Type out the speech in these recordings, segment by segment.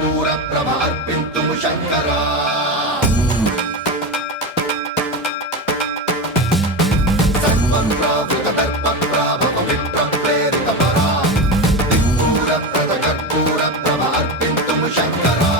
కర్పూర ప్రభ అర్పింతుము శంకరా సర్వం ప్రావృత దర్ప ప్రాభవ విప్ర ప్రేరిత పరా దిక్పూర ప్రద కర్పూర ప్రభ అర్పింతుము శంకరా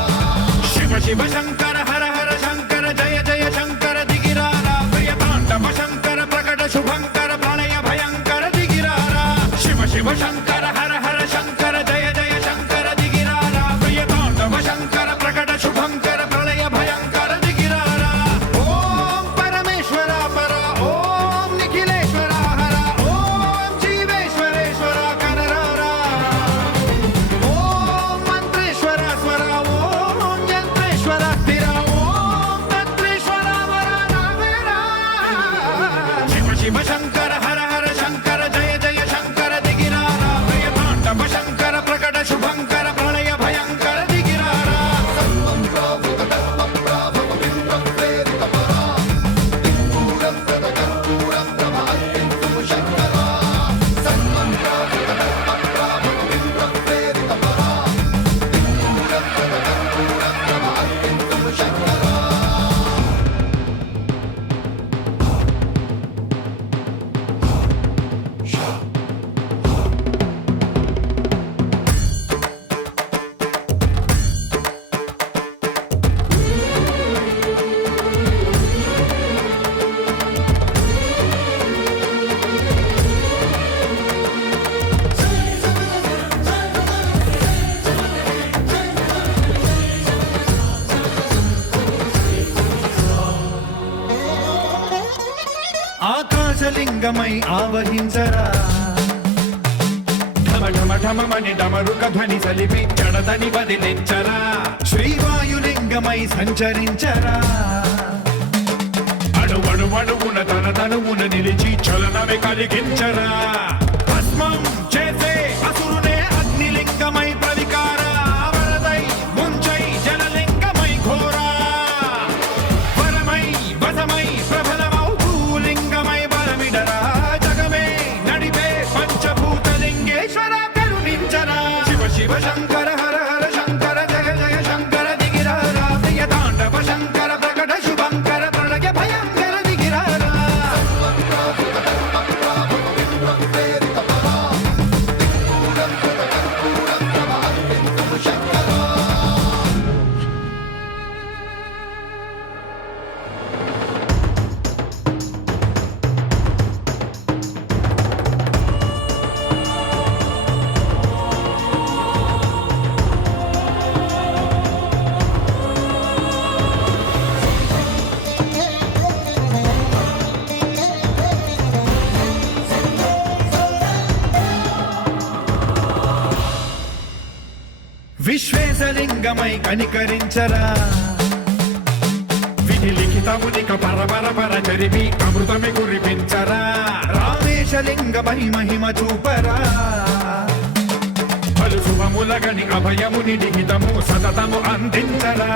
శివ శివ శంకర హర హర శంకర జయ జయ శంకర దిగిరారా ప్రియ తాండవ శంకర ప్రకట శుభంకర ప్రళయ భయంకర దిగిరారా శివ శివ శంకర హర హర శంకర జయ జయ శంకర దిగిరారా ప్రియ తాండవ శంకర ప్రకట శుభంకర ప్రళయ భయంకర దిగిరారా ఓం పరమేశ్వర పర ఓం నిఖిలేశ్వర హర ఓం జీవేశ్వరేశ్వర కనరారా ఓం మంత్రేశ్వర స్వర ఓం యంత్రేశ్వర స్థిర ఓం తంత్రేశ్వర వర నావేరా శివ శివ శంకర హర హర శంకర జయ జయ శంకర దిగిరారా ప్రియ తాండవ శంకర ప్రకట శుభంకర ప్రళయ భయంకర దిగిరారా సర్వం ప్రావృత దర్ప ప్రాభవ విప్ర ప్రేరిత పరా దిక్పూర ప్రద కర్పూర ప్రభ అర్పింతుము శంకరా సర్వం ప్రావృత దర్ప ప్రాభవ విప్ర ప్రేరిత పరా దిక్పూర ప్రద కర్పూర ప్రభ అర్పింతుము శంకరా ఆకాశలింగమై ఆవహించరా ఢమ ఢమ ఢమమని డమరుక ధ్వని సలిపి జడదని వదిలించరా శ్రీవాయులింగమై సంచరించరా అణువణువున తన తనువున నిలిచి చలనమే కలిగించరా భస్మం చేసే అసురునే అగ్నిలింగమై ప్రవికారా వరదై ముంచై జలలింగమై ఘోరా వరమై వసమై ప్రబలమౌ భూలింగమై బలమిడరా జగమే నడిపే పంచభూతలింగేశ్వర కరుణించరా శివ శివ శంకర హర హర శంకర జయ జయ శంకర దిగిరారా ప్రియ తాండవ శంకర ప్రకట శుభంకర ప్రళయ భయంకర దిగిరారా సర్వం ప్రావృత దర్ప ప్రాభవ విప్ర ప్రేరిత పరా దిక్పూర ప్రద కర్పూర ప్రభ అర్పింతుము శంకరా విశ్వేశలింగమై కనికరించరా విధి లిఖితమునిక పరపర పర జరిపి అమృతమి కురిపించరా రామేశలింగమై మహిమ చూపరా పలు శుభములగని అభయముని లిఖితము సతతము అందించరా